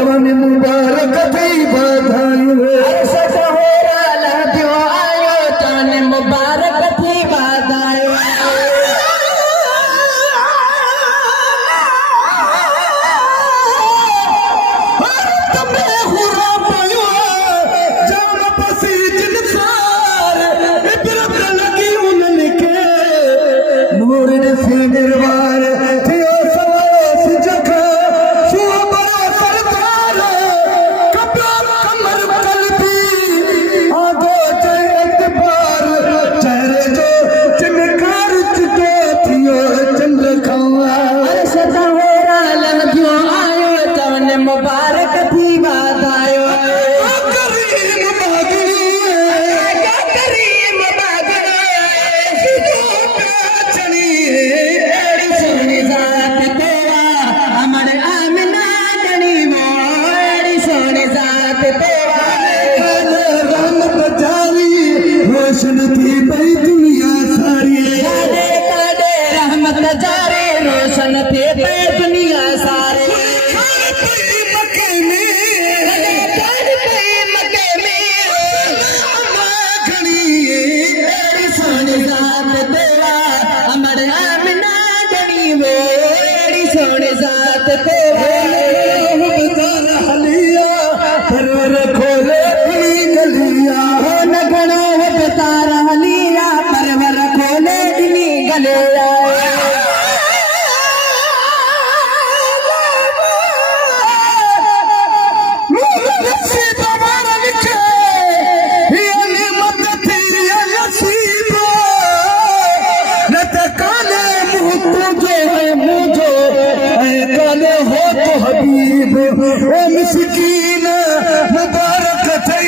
जवान मुबारक थी बधाई सचा हो रहा दियो आयो जवान मुबारक थी बधाई मुबारक थी बधाई रोशन थी पई दुनिया सारी रहमत जारी रोशन थे पे दुनिया सारे सोने साथ परवर खोले गलिया न घणो बता रहा परवर खोले दिनी गलिया हबीब ओ मिस्कीन मुबारक थे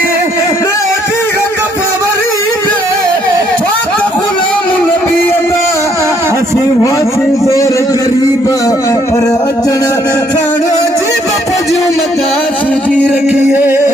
हसी वासी जोर गरीब पर अचण खानो जी बप जो मता सूजी रखिए